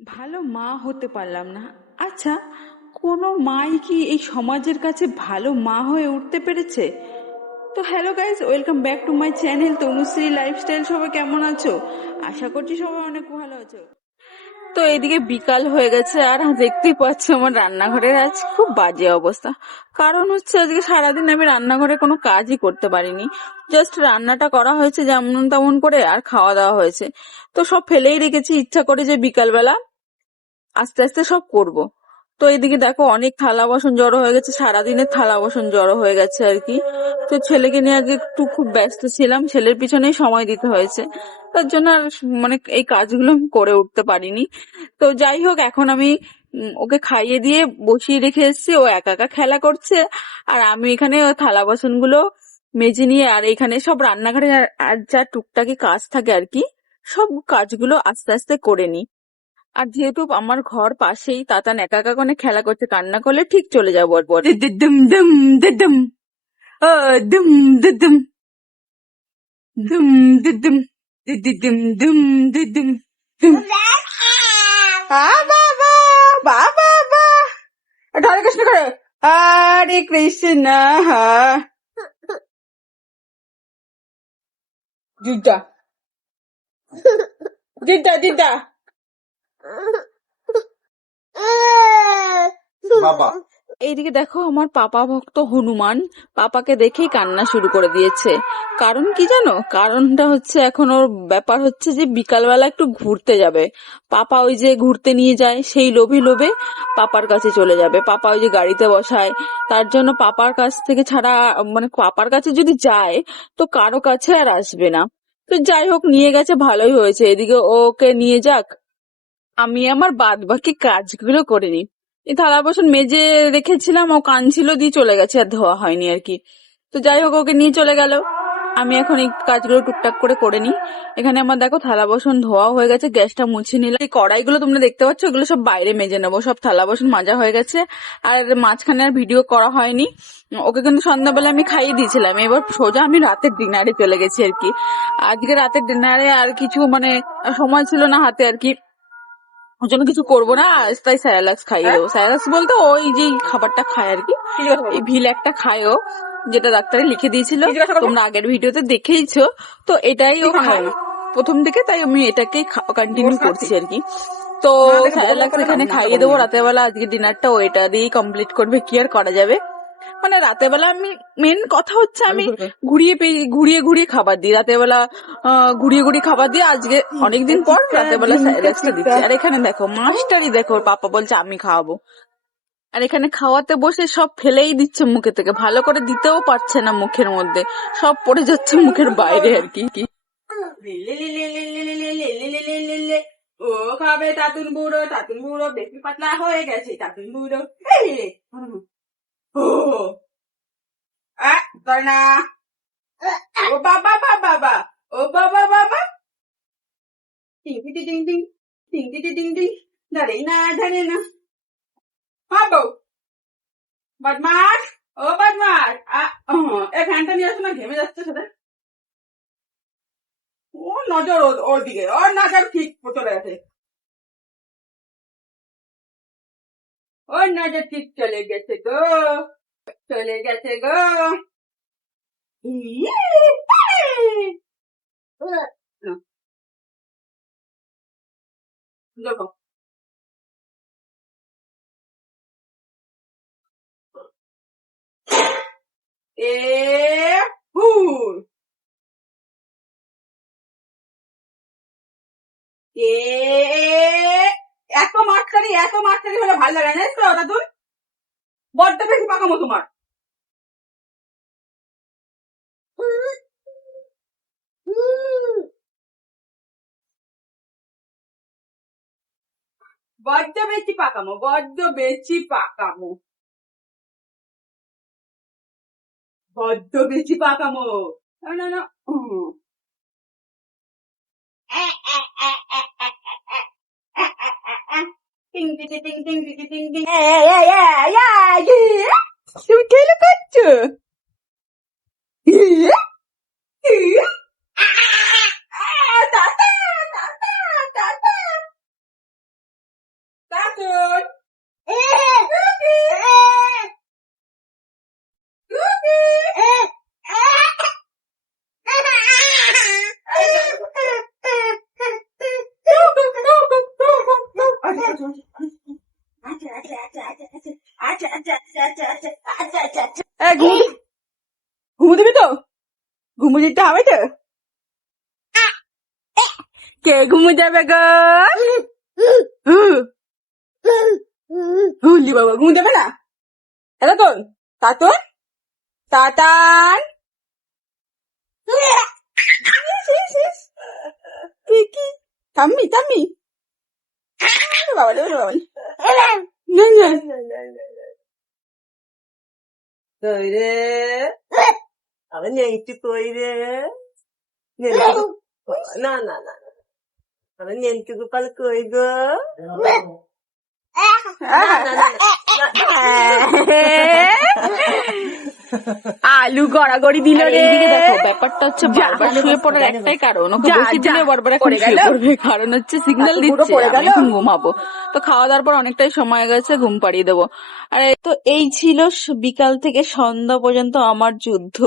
ভালো মা হতে পারলাম না। আচ্ছা, কোনো মাই কি এই সমাজের কাছে ভালো মা হয়ে উঠতে পেরেছে? তো hello guys, welcome back to my channel Tanushree lifestyle. সবাই কেমন আছো? আশা করছি সবাই অনেক ভালো আছো। তো এদিকে বিকাল হয়ে গেছে, আর দেখতেই পাচ্ছ আমার রান্নাঘরের আজ খুব বাজে অবস্থা। কারণ হচ্ছে আজকে সারাদিন আমি রান্নাঘরে কোনো কাজই করতে পারিনি। জাস্ট রান্নাটা করা হয়েছে যেমন তেমন করে, আর খাওয়া দাওয়া হয়েছে। তো সব ফেলেই রেখেছি ইচ্ছা করে, যে বিকালবেলা আস্তে আস্তে সব করব। তো এদিকে দেখো অনেক থালা বাসন জড়ো হয়ে গেছে, সারাদিনের থালা বাসন জড়ো হয়ে গেছে আর কি। তো ছেলেকে নিয়ে আগে একটু খুব ব্যস্ত ছিলাম, ছেলের পিছনেই সময় দিতে হয়েছে। তার জন্য আর মানে এই কাজগুলো আমি করে উঠতে পারিনি। তো যাই হোক, এখন আমি ওকে খাইয়ে দিয়ে বসিয়ে রেখে এসেছি, ও একা একা খেলা করছে। আর আমি এখানে ওই থালা বাসন গুলো মেজে নিয়ে, আর এখানে সব রান্নাঘরে আর যা টুকটাকি কাজ থাকে আর কি, সব কাজগুলো আস্তে আস্তে করে নিই। আর যেহেতু আমার ঘর পাশেই, তাতান একা একা করে খেলা করছে, কান্না করলে ঠিক চলে যাবো ওর পর। দিদুম দুম দিদুম, ও দুম দিদুম, দুম দিদুম, দিদিদুম দুম দিদুম, দুম। বাবা, বাবা, বাবা, হরে কৃষ্ণ করে, হরে কৃষ্ণ। দিদা, দিদা, দিদা, বাবা। এইদিকে দেখো আমার পাপা ভক্ত হনুমান পাপাকে দেখেই কান্না শুরু করে দিয়েছে। কারণ কি জানো? কারণটা হচ্ছে, এখন ওর ব্যাপার হচ্ছে যে বিকালবেলা একটু ঘুরতে যাবে। পাপা ওই যে ঘুরতে নিয়ে যায়, সেই লোভে লোভে পাপার কাছে চলে যাবে। পাপা ওই যে গাড়িতে বসায়, তার জন্য পাপার কাছ থেকে ছাড়া, মানে পাপার কাছে যদি যায় তো কারো কাছে আর আসবে না। তো যাই হোক, নিয়ে গেছে, ভালোই হয়েছে। এদিকে ওকে নিয়ে যাক, আমি আমার বাদ বাকি কাজগুলো করে নিই। এই থালা বাসন মেজে রেখেছিলাম, ও কাঁদছিল, দিয়ে চলে গেছে, আর ধোয়া হয়নি আর কি। তো যাই হোক, ওকে নিয়ে চলে গেল। আমি এখন এই কাজগুলো টুকটাক করে করে নিই। এখানে আমার দেখো থালা বাসন ধোয়া হয়ে গেছে, গ্যাসটা মুছে নিলাম। এই কড়াইগুলো তোমরা দেখতে পাচ্ছ, এগুলো সব বাইরে মেজে নেবো। সব থালা বাসন মাজা হয়ে গেছে। আর মাঝখানে আর ভিডিও করা হয়নি। ওকে কিন্তু সন্ধ্যাবেলা আমি খাইয়ে দিয়েছিলাম, এবার সোজা আমি রাতের ডিনারে চলে গেছি আর কি। আজকে রাতের ডিনারে আর কিছু মানে সময় ছিল না হাতে আর কি, ওর জন্য কিছু করবো না, তাই স্যারালাক্স খাইয়ে দেবো। স্যারালাক্স বলতে ওই যে খাবারটা খায় আর কি, এই ভিল একটা খায় ও, যেটা ডাক্তারে লিখে দিয়েছিল, তোমরা আগের ভিডিওতে দেখেইছো। তো এটাই ও খায় প্রথম থেকে, তাই আমি এটাকেই কন্টিনিউ করছি আর কি। তো স্যারালাক্স এখানে খাইয়ে দেবো রাতের বেলা। আজকে ডিনারটা ও এটা দিয়েই কমপ্লিট করবে, কি আর করা যাবে। মানে রাতের বেলা আমি, মেন কথা হচ্ছে আমি ঘুরিয়ে ঘুরিয়ে ঘুরিয়ে খাবার দিই রাতের বেলা। ঘুরিয়ে ঘুরিয়ে খাবার দিয়ে আজকে অনেকদিন পর রাতের বেলা স্যালাডটা দিচ্ছি। আর এখানে দেখো মাস্টারই, দেখো ওর পাপা বলছে আমি খাওয়াবো, আর এখানে খাওয়াতে বসে সব ফেলেই দিচ্ছে মুখে থেকে, ভালো করে দিতেও পারছে না মুখের মধ্যে, সব পড়ে যাচ্ছে মুখের বাইরে আর কি। ও খাবে তাতুন বুড়ো, তাতুন বুড়ো বেশি পাতলা হয়ে গেছে, তাতুন বুড়ো। ও তাই না? ও বাবা, বাবা, ও বাবা, বাবা, টিং টিং টিং টিং, টিং টিং টিং টিং, ধরে না, ধরে না। হ্যাঁ বউ, বদমাস, ও বদমাস, এই ফ্যানটা নিয়ে আসো না, ঘেমে যাচ্ছে সেটা। ও নজর ওর দিকে, ওর নজর ঠিক চলে গেছে, ওর নজর ঠিক চলে গেছে গো, চলে গেছে গো। ইয়ে, দেখো এ হুর, এ এত মাস্টারি হলে ভালো লাগে না তো দাদুন, বড্ড বেশি পাকামো তোমার। বড্ড বেশি পাকামো, বড্ড বেশি পাকামো, বড্ড বেশি পাকামো। না না না, টিং টিং টিং টিং টিং টিং টিং, তুমি খেলে করছো? ঘুমু দিবি তো? ঘুমু দিতে হবে তো? কে ঘুমু যাবে গো? হুলি বাবা ঘুমু যাবে না? এটা তো তাতন তাতান কি কি থাম্মি থাম্মি বাবা রে বাবা না না কই রে আমার নেংটি কই রে নেংটি না না না আমার নেংটি গোপাল কই গো আলু গড়াগড়ি দিল রে। এইদিকে দেখো ব্যাপারটা হচ্ছে বারবার শুয়ে পড়ার একটাই কারণ, ওকে বসিয়ে দিলে বারবার এখন শুয়ে পড়বে, কারণ হচ্ছে সিগন্যাল দিচ্ছে আমি এখন ঘুমাবো। তো খাওয়া দাওয়ার পর অনেকটাই সময় গেছে, ঘুম পাড়িয়ে দেবো। আর তো এই ছিল বিকাল থেকে সন্ধ্যা পর্যন্ত আমার যুদ্ধ।